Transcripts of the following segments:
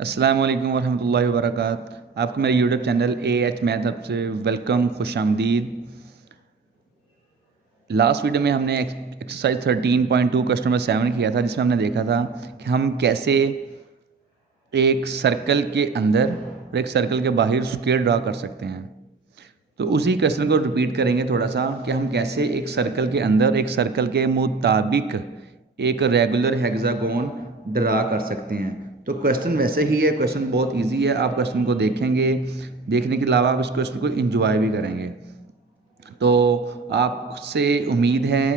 अस्सलाम वालेकुम वरहमतुल्लाहि वबरकात। आपके मेरे यूट्यूब चैनल एच मैथ से वेलकम, खुश आमदीद। लास्ट वीडियो में हमने एक्सरसाइज 13.2 क्वेश्चन नंबर 7 किया था, जिसमें हमने देखा था कि हम कैसे एक सर्कल के अंदर और एक सर्कल के बाहर स्क्वायर ड्रा कर सकते हैं। तो उसी क्वेश्चन को रिपीट करेंगे थोड़ा सा कि हम कैसे एक सर्कल के अंदर एक सर्कल के मुताबिक एक रेगुलर हेक्सागोन ड्रा कर सकते हैं। तो क्वेश्चन वैसे ही है, क्वेश्चन बहुत इजी है। आप क्वेश्चन को देखेंगे, देखने के अलावा आप इस क्वेश्चन को एंजॉय भी करेंगे। तो आपसे उम्मीद है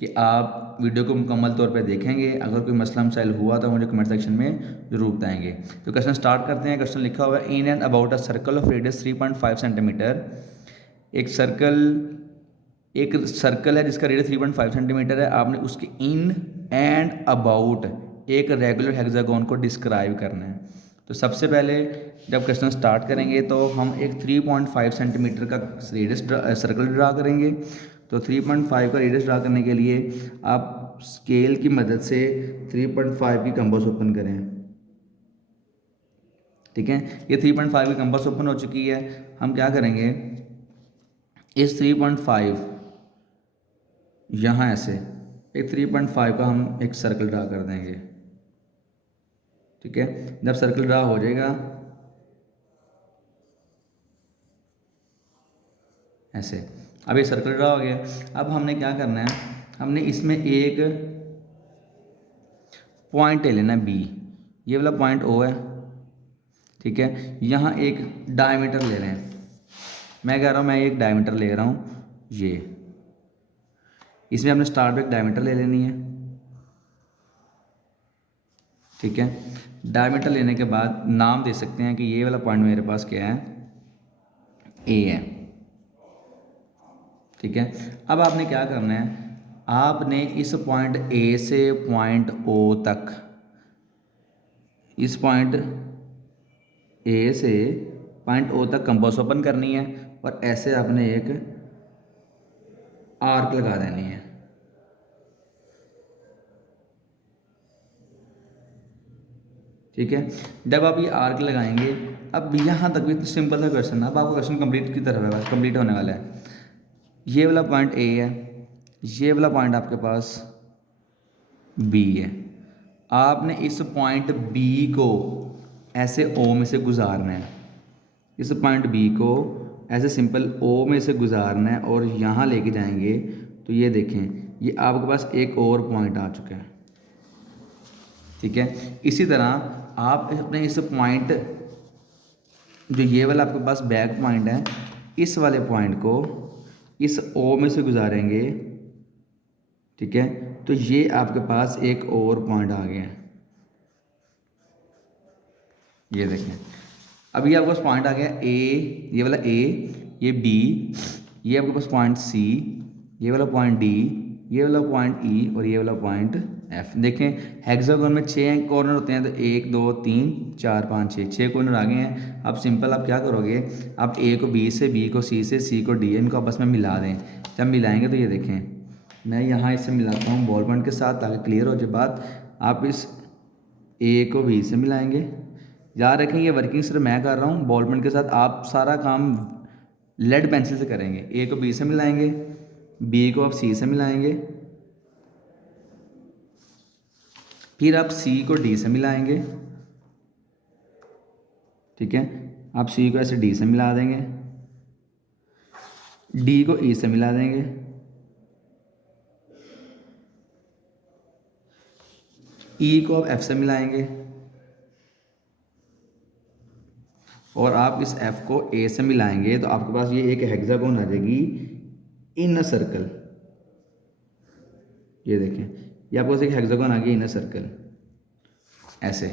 कि आप वीडियो को मुकम्मल तौर पे देखेंगे। अगर कोई मसला मसाइल हुआ तो मुझे कमेंट सेक्शन में ज़रूर बताएंगे। तो क्वेश्चन स्टार्ट करते हैं। क्वेश्चन लिखा हुआ है in and about a circle of radius 3.5 centimetre. एक सर्कल है जिसका रेडियस 3.5 सेंटीमीटर है। आपने उसके इन एंड अबाउट एक रेगुलर हेक्सागोन को डिस्क्राइब करना है। तो सबसे पहले जब क्वेश्चन स्टार्ट करेंगे तो हम एक 3.5 सेंटीमीटर का रेडियस सर्कल ड्रा करेंगे। तो 3.5 का रेडियस ड्रा करने के लिए आप स्केल की मदद से 3.5 की कंपास ओपन करें। ठीक है, ये 3.5 की कंपास ओपन हो चुकी है। हम क्या करेंगे, इस 3.5 यहाँ ऐसे एक 3.5 का हम एक सर्कल ड्रा कर देंगे। ठीक है, जब सर्कल ड्रा हो जाएगा ऐसे, अब ये सर्कल ड्रा हो गया। अब हमने क्या करना है, हमने इसमें एक पॉइंट ले लेना है बी। ये वाला पॉइंट ओ है। ठीक है, यहाँ एक डायमीटर ले रहे हैं। मैं कह रहा हूँ मैं एक डायमीटर ले रहा हूँ। ये इसमें हमने स्टार्ट पे एक डायमीटर ले लेनी है। ठीक है, डायमीटर लेने के बाद नाम दे सकते हैं कि ये वाला पॉइंट मेरे पास क्या है, ए है। ठीक है, अब आपने क्या करना है, आपने इस पॉइंट ए से पॉइंट ओ तक, इस पॉइंट ए से पॉइंट ओ तक कंपास ओपन करनी है और ऐसे आपने एक आर्क लगा देनी है। ठीक है, जब आप ये आर्क लगाएंगे, अब यहाँ तक भी सिंपल सा क्वेश्चन, अब आपका क्वेश्चन कंप्लीट की तरफ है, कंप्लीट होने वाला है। ये वाला पॉइंट ए है, ये वाला पॉइंट आपके पास बी है। आपने इस पॉइंट बी को ऐसे ओ में से गुजारना है। इस पॉइंट बी को ऐसे सिंपल ओ में से गुजारना है और यहाँ लेके जाएंगे तो ये देखें, ये आपके पास एक और पॉइंट आ चुका है। ठीक है, इसी तरह आप अपने इस पॉइंट, जो ये वाला आपके पास बैक पॉइंट है, इस वाले पॉइंट को इस ओ में से गुजारेंगे। ठीक है, तो ये आपके पास एक और पॉइंट आ गया है। ये देखें, अब ये आपके पास पॉइंट आ गया ए, ये वाला ए, ये बी, ये आपके पास पॉइंट सी, ये वाला पॉइंट डी, ये वाला पॉइंट ई और ये वाला पॉइंट एफ। देखें हेक्सागोन में 6 कॉर्नर होते हैं, तो 1 2 3 4 5 6 कॉर्नर आ गए हैं। अब सिंपल आप क्या करोगे, आप ए को बी से, बी को सी से, सी को डी, इनको आपस में मिला दें। जब मिलाएंगे तो ये देखें, मैं यहाँ इससे मिलाता हूँ बॉल पॉइंट के साथ ताकि क्लियर हो जाए बात। आप इस ए को बी से मिलाएंगे। याद रखें ये वर्किंग सिर्फ मैं कर रहा हूँ बॉल पेन के साथ, आप सारा काम लेड पेंसिल से करेंगे। ए को बी से मिलाएंगे, बी को आप सी से मिलाएंगे, फिर आप सी को डी से मिलाएंगे। ठीक है, आप सी को ऐसे डी से मिला देंगे, डी को ई से मिला देंगे, ई को आप एफ से मिलाएंगे और आप इस एफ को ए से मिलाएंगे तो आपके पास ये एक हेक्सागोन आ जाएगी इन अ सर्कल। ये देखें, ये आपके पास एक हेक्सागोन आ गया इन अ सर्कल ऐसे।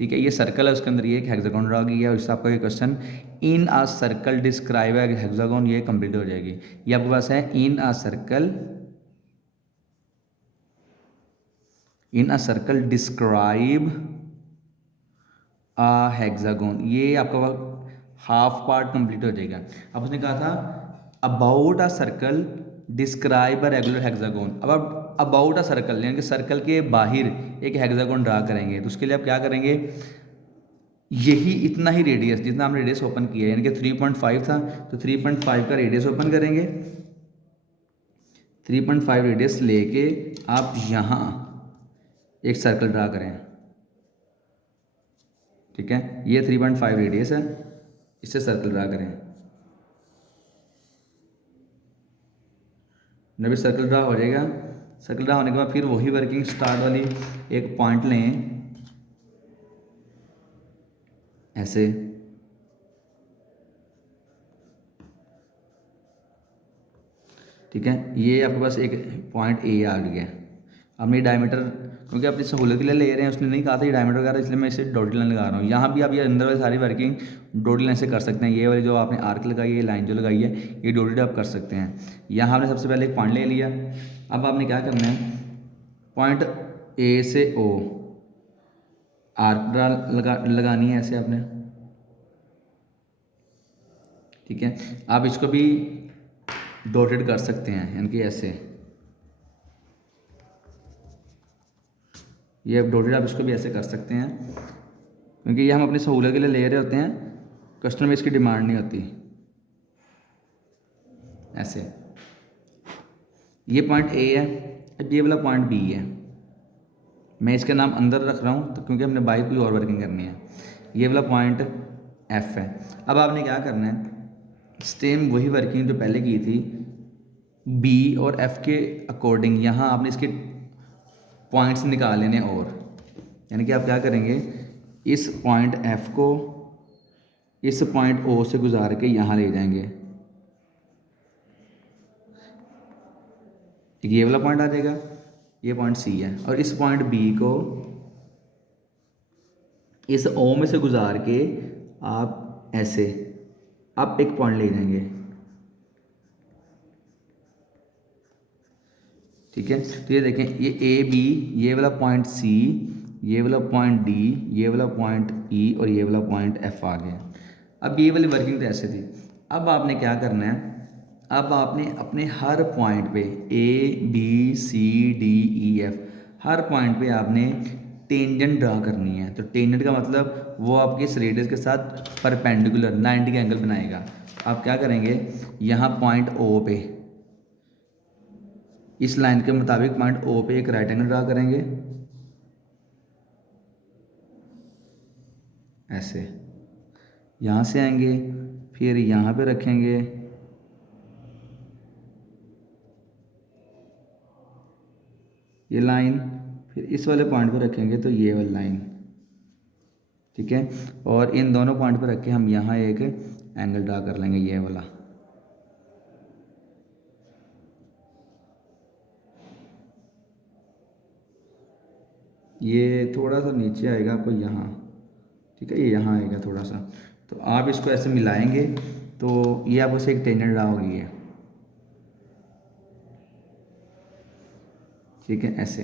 ठीक है, ये सर्कल है, उसके अंदर ये एक हेक्सागोन ड्रा किया है। उससे आपका ये question in a circle describe है हेक्सागोन, ये कंप्लीट हो जाएगी। ये आपके पास है in a circle, in a circle describe a hexagon, ये आपका हाफ पार्ट कंप्लीट हो जाएगा। अब उसने कहा था about a circle describe a regular hexagon. अब आप अबाउट अ सर्कल यानी कि सर्कल के बाहर एक हेक्सागोन ड्रा करेंगे, तो उसके लिए आप क्या करेंगे, यही इतना ही रेडियस, जितना हमने रेडियस ओपन किया है, यानी कि 3.5 था, तो 3.5 का रेडियस ओपन करेंगे। 3.5 रेडियस लेके आप यहाँ एक सर्कल ड्रा करें। ठीक है, ये 3.5 रेडियस है, इससे सर्कल ड्रा करें। जब ये सर्कल ड्रा हो जाएगा, सर्कल ड्रा होने के बाद फिर वही वर्किंग स्टार्ट वाली एक पॉइंट लें ऐसे, ठीक है। ये आपके पास एक पॉइंट ए आ गया। हमने डायमीटर क्योंकि अपनी सहूलत के लिए ले रहे हैं, उसने नहीं कहा था ये डायमीटर वगैरह, इसलिए मैं इसे डॉटेड लाइन लगा रहा हूँ। यहाँ भी आप ये अंदर वाली सारी वर्किंग डॉटेड लाइन से कर सकते हैं। ये वाली जो आपने आर्क लगाई है, ये लाइन जो लगाई है, ये डॉटेड आप कर सकते हैं। यहाँ आपने सबसे पहले एक पॉइंट ले लिया। अब आपने क्या करना है, पॉइंट ए से ओ आर्क लगानी है ऐसे आपने। ठीक है, आप इसको भी डॉटेड कर सकते हैं, यानी कि ऐसे, ये डॉटेड आप इसको भी ऐसे कर सकते हैं, क्योंकि ये हम अपनी सहूलत के लिए ले रहे होते हैं, कस्टमर में इसकी डिमांड नहीं होती। ऐसे ये पॉइंट ए है, अब ये वाला पॉइंट बी है। मैं इसका नाम अंदर रख रहा हूँ तो क्योंकि हमने बाहर कोई और वर्किंग करनी है। ये वाला पॉइंट एफ है। अब आपने क्या करना है, सेम वही वर्किंग जो पहले की थी, बी और एफ के अकॉर्डिंग यहाँ आपने इसके पॉइंट्स निकाल लेने, और यानी कि आप क्या करेंगे, इस पॉइंट एफ को इस पॉइंट ओ से गुजार के यहाँ ले जाएंगे। ये वाला पॉइंट आ जाएगा, ये पॉइंट सी है, और इस पॉइंट बी को इस ओ में से गुजार के आप ऐसे आप एक पॉइंट ले जाएंगे। ठीक है, तो ये देखें, ये ए बी, ये वाला पॉइंट सी, ये वाला पॉइंट डी, ये वाला पॉइंट ई और ये वाला पॉइंट एफ आ गया। अब ये वाली वर्किंग तो ऐसे थी। अब आपने क्या करना है, अब आपने अपने हर पॉइंट पे A B C D E F हर पॉइंट पे आपने टेंजेंट ड्रा करनी है। तो टेंजेंट का मतलब वो आपके इस रेडियस के साथ परपेंडिकुलर 90 का एंगल बनाएगा। आप क्या करेंगे, यहाँ पॉइंट ओ पे इस लाइन के मुताबिक पॉइंट ओ पे एक राइट एंगल ड्रा करेंगे ऐसे, यहाँ से आएंगे, फिर यहाँ पे रखेंगे, ये लाइन, फिर इस वाले पॉइंट पे रखेंगे तो ये वाली लाइन। ठीक है, और इन दोनों पॉइंट पे रख के हम यहाँ एक एंगल ड्रा कर लेंगे, ये वाला। ये थोड़ा सा नीचे आएगा आपको यहाँ, ठीक है, ये यहाँ आएगा थोड़ा सा। तो आप इसको ऐसे मिलाएंगे तो ये आपको से एक टेंजेंट ड्रा हो गई है। ठीक है, ऐसे।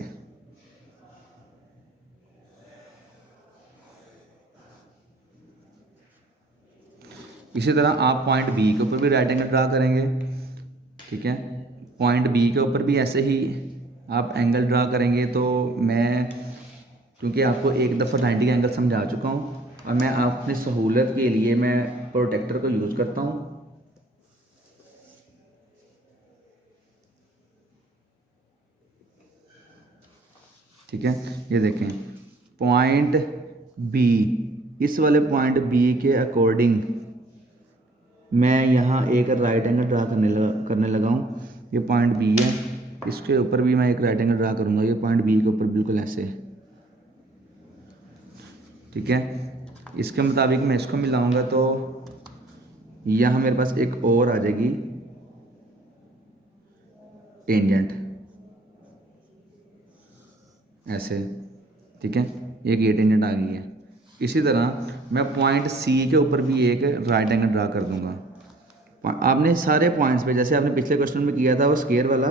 इसी तरह आप पॉइंट बी के ऊपर भी राइट एंगल ड्रा करेंगे। ठीक है, पॉइंट बी के ऊपर भी ऐसे ही आप एंगल ड्रा करेंगे। तो मैं क्योंकि आपको एक दफ़ा 90 का एंगल समझा चुका हूँ, और मैं अपनी सहूलत के लिए मैं प्रोटेक्टर को यूज़ करता हूँ। ठीक है, ये देखें, पॉइंट बी, इस वाले पॉइंट बी के अकॉर्डिंग मैं यहाँ एक राइट एंगल ड्रा करने लगा हूँ। ये पॉइंट बी है, इसके ऊपर भी मैं एक राइट एंगल ड्रा करूँगा, ये पॉइंट बी के ऊपर बिल्कुल ऐसे। ठीक है, इसके मुताबिक मैं इसको मिलाऊंगा तो यहाँ मेरे पास एक और आ जाएगी टेंजेंट ऐसे। ठीक है, एक ये टेंजेंट आ गई है। इसी तरह मैं पॉइंट सी के ऊपर भी एक राइट एंगल ड्रा कर दूंगा। आपने सारे पॉइंट्स पे, जैसे आपने पिछले क्वेश्चन में किया था वो स्क्वायर वाला,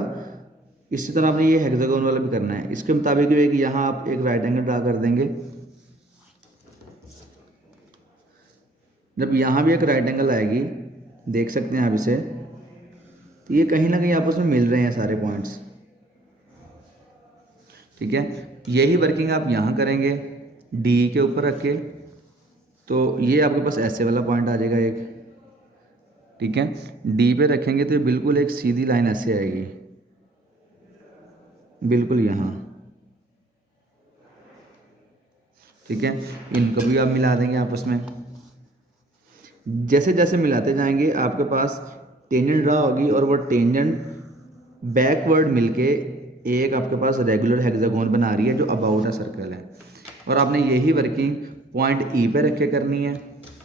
इसी तरह आपने ये हेक्सागोन वाला भी करना है। इसके मुताबिक भी है कि यहाँ आप एक राइट एंगल ड्रा कर देंगे। जब यहाँ भी एक राइट एंगल आएगी, देख सकते हैं आप इसे, तो ये कहीं ना कहीं आपस में मिल रहे हैं सारे पॉइंट्स। ठीक है, यही वर्किंग आप यहाँ करेंगे डी के ऊपर रख के। तो ये आपके पास ऐसे वाला पॉइंट आ जाएगा एक, ठीक है। डी पे रखेंगे तो बिल्कुल एक सीधी लाइन ऐसे आएगी, बिल्कुल यहाँ, ठीक है। इनको भी आप मिला देंगे आपस में। जैसे जैसे मिलाते जाएंगे आपके पास टेंजेंट ड्रा होगी और वो टेंजेंट बैकवर्ड मिलके एक आपके पास रेगुलर हेक्सागोन बना रही है जो अबाउट अ सर्कल है। और आपने यही वर्किंग पॉइंट ई पे रख के करनी है,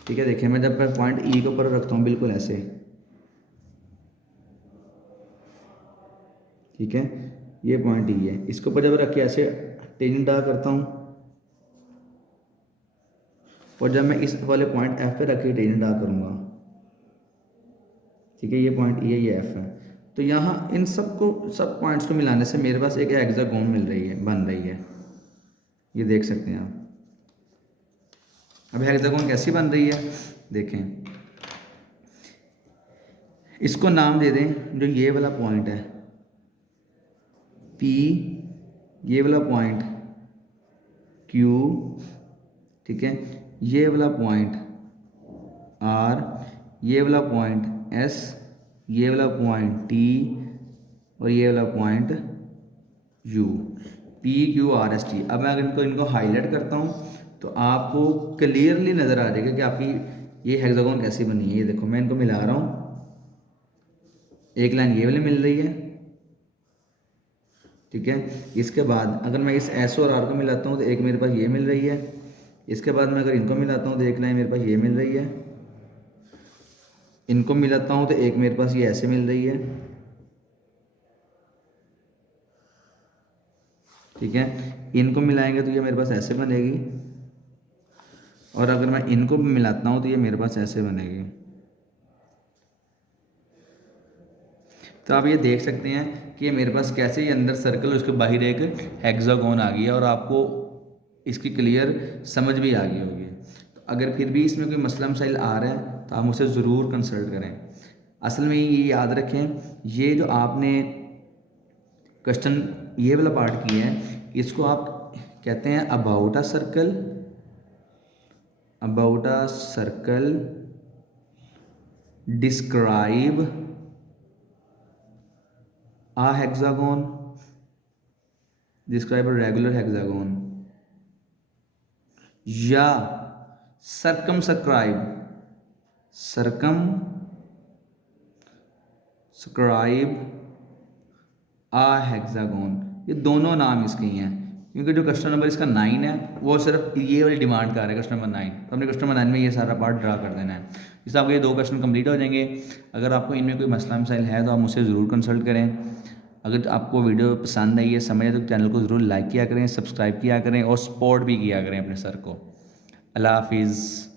ठीक है। देखिए मैं जब पॉइंट ई के ऊपर रखता हूँ बिल्कुल ऐसे, ठीक है, ये पॉइंट ई है, इसके ऊपर जब रख के ऐसे टेंजेंट ड्रा करता हूँ और जब मैं इस वाले पॉइंट एफ पे रख के टेंजेंट ड्रा करूँगा, ठीक है, ये पॉइंट ई है, ये एफ है, तो यहाँ इन सब पॉइंट्स को मिलाने से मेरे पास एक हेक्सागोन मिल रही है, बन रही है, ये देख सकते हैं आप। अब हेक्सागोन कैसी बन रही है देखें, इसको नाम दे दें जो ये वाला पॉइंट है पी, ये वाला पॉइंट क्यू, ठीक है, ये वाला पॉइंट आर, ये वाला पॉइंट एस, ये वाला पॉइंट टी और ये वाला point you, P Q R S T. अब मैं अगर इनको हाईलाइट करता हूँ तो आपको क्लियरली नज़र आ जाएगा कि आपकी ये हेक्सागोन कैसी बनी है। ये देखो मैं इनको मिला रहा हूँ, एक लाइन ये वाली मिल रही है, ठीक है। इसके बाद अगर मैं इस एस और आर को मिलाता हूँ तो एक मेरे पास ये मिल रही है, इसके बाद मैं अगर इनको मिलाता हूँ तो एक लाइन मेरे पास ये मिल रही है, इनको मिलाता हूँ तो एक मेरे पास ये ऐसे मिल रही है, ठीक है। इनको मिलाएंगे तो ये मेरे पास ऐसे बनेगी और अगर मैं इनको भी मिलाता हूँ तो ये मेरे पास ऐसे बनेगी। तो आप ये देख सकते हैं कि ये मेरे पास कैसे ही अंदर सर्कल उसके बाहर एक हेक्सागोन आ गई है और आपको इसकी क्लियर समझ भी आ गई होगी। तो अगर फिर भी इसमें कोई मसला मसाइल आ रहा है तो आप मुझसे ज़रूर कंसल्ट करें। असल में ये याद रखें, ये जो आपने क्वेश्चन ये वाला पार्ट किया है इसको आप कहते हैं about a circle describe a hexagon, describe a regular hexagon, या circumscribe a hexagon। ये दोनों नाम इसके ही हैं क्योंकि जो क्वेश्चन नंबर इसका 9 है वो सिर्फ ये वाली डिमांड कर रहा है, क्वेश्चन नंबर 9। तो हमने क्वेश्चन नंबर 9 में ये सारा पार्ट ड्रा कर देना है, इससे आपके ये 2 क्वेश्चन कंप्लीट हो जाएंगे। अगर आपको इनमें कोई मसला मसाइल है तो आप मुझसे ज़रूर कंसल्ट करें। अगर आपको वीडियो पसंद आई है, समझ तो चैनल को ज़रूर लाइक किया करें, सब्सक्राइब किया करें और सपोर्ट भी किया करें अपने सर को। अल्लाह हाफिज़।